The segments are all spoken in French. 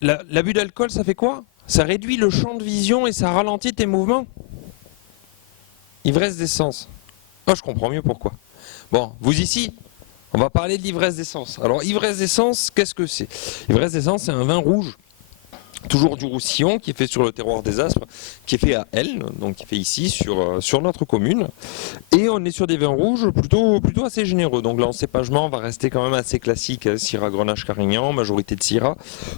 L'abus d'alcool, ça fait quoi? Ça réduit le champ de vision et ça ralentit tes mouvements. Ivresse d'essence. Oh, je comprends mieux pourquoi. Bon, vous ici, on va parler de l'ivresse d'essence. Alors, ivresse d'essence, qu'est-ce que c'est? Ivresse d'essence, c'est un vin rouge, toujours du Roussillon, qui est fait sur le terroir des Aspres, qui est fait à Elne, donc qui est fait ici, sur notre commune. Et on est sur des vins rouges plutôt assez généreux. Donc là, en cépagement, on va rester quand même assez classique, hein, Syrah Grenache Carignan, majorité de Syrah.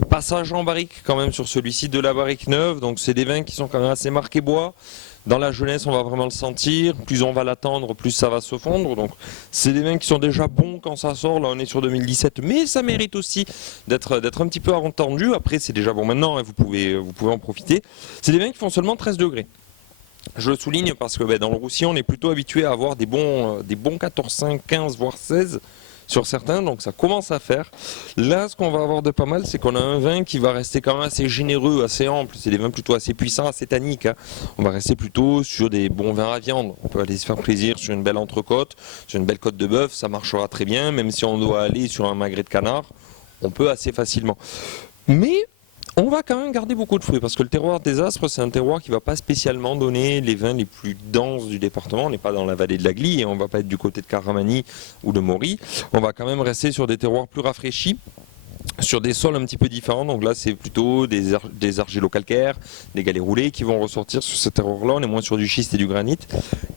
Passage en barrique quand même sur celui-ci, de la barrique neuve, donc c'est des vins qui sont quand même assez marqués bois. Dans la jeunesse, on va vraiment le sentir. Plus on va l'attendre, plus ça va se fondre. Donc, c'est des vins qui sont déjà bons quand ça sort. Là, on est sur 2017, mais ça mérite aussi d'être un petit peu attendu. Après, c'est déjà bon maintenant, hein, vous pouvez en profiter. C'est des vins qui font seulement 13 degrés. Je le souligne parce que dans le Roussillon, on est plutôt habitué à avoir des bons 14, 5, 15, voire 16 sur certains, donc ça commence à faire. Là, ce qu'on va avoir de pas mal, c'est qu'on a un vin qui va rester quand même assez généreux, assez ample. C'est des vins plutôt assez puissants, assez tanniques, hein. On va rester plutôt sur des bons vins à viande. On peut aller se faire plaisir sur une belle entrecôte, sur une belle côte de bœuf, ça marchera très bien. Même si on doit aller sur un magret de canard, on peut assez facilement. Mais on va quand même garder beaucoup de fruits parce que le terroir des Aspres, c'est un terroir qui ne va pas spécialement donner les vins les plus denses du département. On n'est pas dans la vallée de la Glie et on ne va pas être du côté de Caramani ou de Maury. On va quand même rester sur des terroirs plus rafraîchis, sur des sols un petit peu différents. Donc là, c'est plutôt des argilo-calcaires, des galets roulés qui vont ressortir sur ce terroir-là. On est moins sur du schiste et du granit.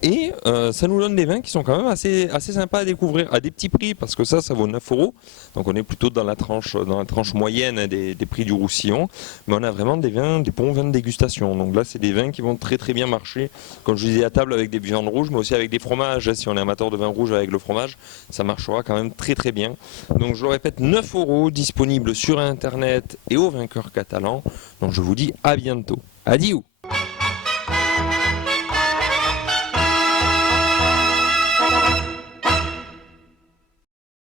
Et ça nous donne des vins qui sont quand même assez sympas à découvrir, à des petits prix, parce que ça vaut 9 euros. Donc on est plutôt dans la tranche moyenne des prix du Roussillon. Mais on a vraiment des bons vins de dégustation. Donc là, c'est des vins qui vont très très bien marcher, comme je disais, à table avec des viandes rouges, mais aussi avec des fromages. Si on est amateur de vin rouge avec le fromage, ça marchera quand même très très bien. Donc je le répète, 9 euros, disponible sur Internet et aux vainqueurs catalans. Donc je vous dis à bientôt. Adieu.